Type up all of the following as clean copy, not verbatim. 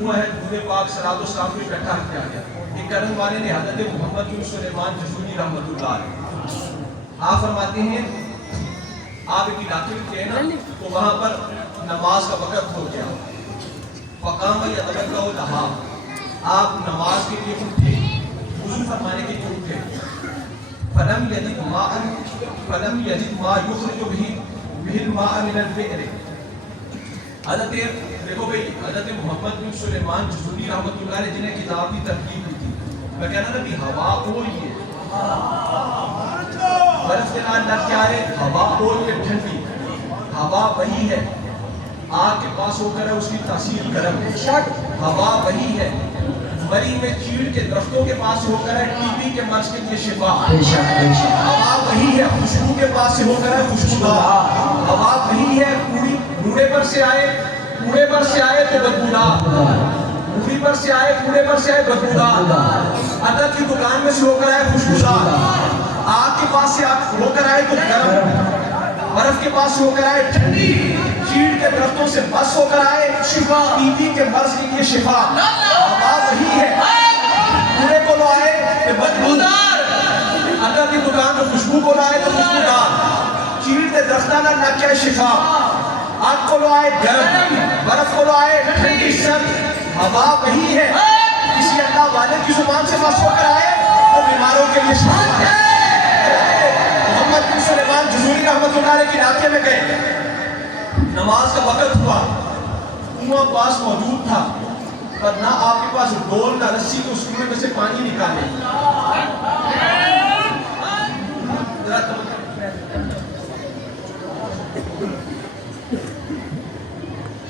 ہوا ہے حضور پاک صلی اللہ علیہ وسلم کو اکٹھا کیا گیا. ایک کرم والے نے حضرت محمد بن سلیمان جزوری رحمۃ اللہ علیہ آپ فرماتے ہیں آپ ایک علاقے میں تھے نا تو وہاں پر نماز کا وقت ہو گیا. فقام یتوضأ لہا آپ نماز کے لیے اٹھے وضو فرمانے کے لیے اٹھے. فلم یجد ماء یخرج به الماء من البئر. حضرت دیکھو بھئی حضرت محمد بن سلیمان جزوری رحمۃ اللہ علیہ جنہیں کتاب کی ترتیب دی تھی. میں کہنا تھا کہ ہوا ہو رہی ہے برف کے نام لگ کیا ہے ہوا ہو رہی ہے ٹھنڈی. ہوا وہی ہے آگ کے پاس ہو کر ہے اس کی تاثیر گرم ہے. ہوا وہی ہے مری میں چیڑ کے درختوں کے پاس ہو کر ہے ٹی بی کے مرض کے لیے شفا. ہوا وہی ہے خوشبو کے پاس سے ہو کر ہے خوشبودار. ہوا وہی ہے کوڑے پر سے آئے تو بدبودار. کوڑی پر سے آئے بدبودار. عطر کی دکان میں سے ہو کر آئے خوشبودار. آگ کے پاس سے ہو کر آئے تو گرم. برف کے پاس ہو کر آئے ٹھنڈی. چیڑ کے درختوں سے بس ہو کر آئے شفا. ٹی بی کے مرض کے لیے شفا. ہوا وہی ہے کوڑے کو لائے تو بدبودار. عطر کی دکان میں خوشبو کو لائے تو خوشبودار. چیڑ کے درختوں نہ لگ جائے شفا. آگ کو لائے گرم. برف کو لائے ٹھنڈی سرد. ہوا وہی ہے کسی اللہ والے کی زبان سے بس ہو کر آئے تو بیماروں کے لیے شفا ہے. محمد بن سلیمان جزوری رحمۃ اللہ علیہ کے علاقے میں گئے. نماز کا وقت ہوا. کنواں پاس موجود تھا پر نہ آپ کے پاس ڈول نہ رسی تو اس کنویں میں سے پانی نکالے.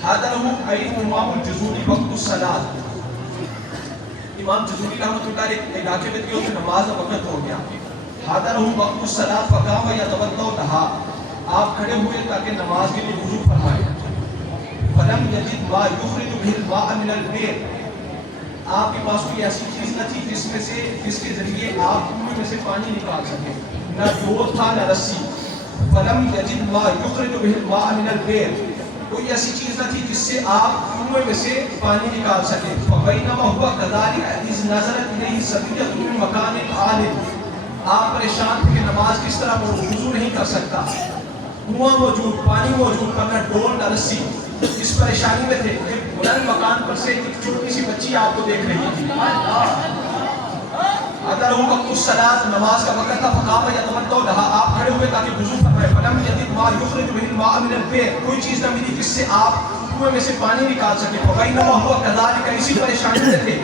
حاضرہ امام الجزوری وقت الصلاۃ. امام جزوری رحمۃ اللہ علیہ علاقے میں تھے نماز کا وقت ہو گیا. حاضرہ وقت الصلاۃ فقام یتوضأ لہا آپ کھڑے ہوئے تاکہ نماز کے لیے وضو فرمائیں. فلم یجد ما یخرج به الماء من البئر آپ کے پاس کوئی ایسی چیز نہ تھی جس کے ذریعے آپ کنویں میں سے پانی نکال سکیں. نہ ڈول تھا نہ رسی. فلم یجد ما یخرج به الماء من البئر کوئی ایسی چیز نہ تھی جس سے آپ کنویں میں سے پانی نکال سکیں. فبینما هو كذلك اذ نظرت الیہ صبیۃ من مکان عال. آپ پریشان تھے کہ نماز کس طرح وضو نہیں کر سکتا. کنواں موجود پانی موجود پر نہ ڈول نہ رسی. اس پریشانی میں تھے کہ بلند مکان پر سے ایک چھوٹی سی بچی آپ کو دیکھ رہی تھی. اگر وقت الصلاۃ نماز کا وقت تھا فقام یتوضأ لہا آپ کھڑے ہوئے تاکہ وضو فرمائیں. فلم یجد ما یخرج به الماء من البئر کوئی چیز نہ ملی جس سے آپ کنویں میں سے پانی نکال سکیں. فبینما هو كذلك اسی پریشانی میں تھے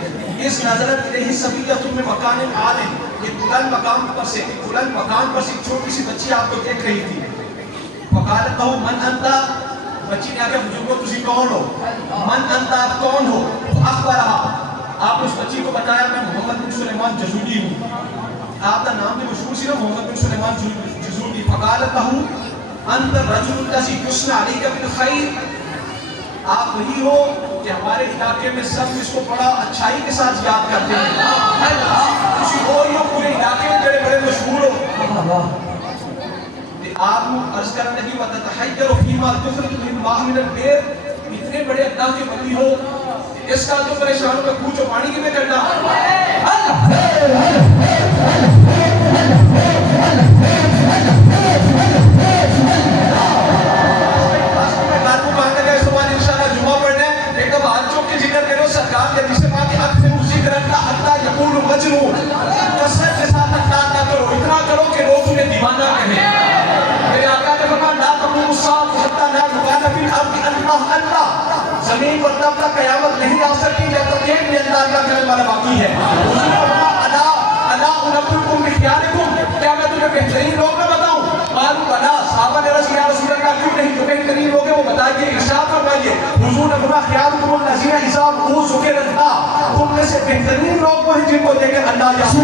اس نظرت الیہ صبیۃ من مکان عال. ایک بلند مقام پر سے ایک چھوٹی سی بچی آپ کو دیکھ رہی تھی. فقالت له من انت بچی نے آگے بزرگوں تسی کون ہو. من انت آپ کون ہو. اخبرها آپ نے اس بچی کو بتایا میں محمد بن سلیمان جزوری ہوں. آپ کا نام بھی مشہور سی نا محمد بن سلیمان جزوری. فقالت له انت الرجل الذي يثنى عليك بالخير آپ وہی ہو کہ ہمارے علاقے میں سب اس کو بڑا اچھائی کے ساتھ یاد کرتے ہیں. کسی اور ہی ہو پورے علاقے میں بڑے مشہور ہو. آپ عرض کرنے لگی وَتَتَحَيَّرُ فِيمَا تُخْرِجُ مِنَ الْمَاءِ مِنَ الْبِئْرِ اتنے بڑے اللہ کے ولی ہو اس کا تو پریشان ہو کہ پوچھو پانی کی میں کرنا. جمعہ پڑھنا ہے ایک دم ہاتھ چوک کے ذکر کرو سرکار کے جسے بات اکثر ذکر اللہ حتی یقول مجنون. کثرت کے ساتھ اللہ نہ کرو اتنا کرو کہ لوگ تمہیں دیوانہ کہیں. زمین پر تب تک قیامت نہیں آ سکتی جب تک ایک بھی اللہ کرنے والا باقی ہے. الا انبئکم بخیارکم کیا میں تمہیں بہترین لوگ میں بتاؤں. قالوا بلی صحابہ نے عرض یا رسول اللہ کیوں نہیں جو بہترین لوگ ہیں وہ بتائیے ارشاد فرمائیے. حضور نے فرمایا خیارکم الذین اذا ذکر اللہ تم میں سے بہترین لوگ وہ ہیں جن کو دیکھ کر اللہ یاد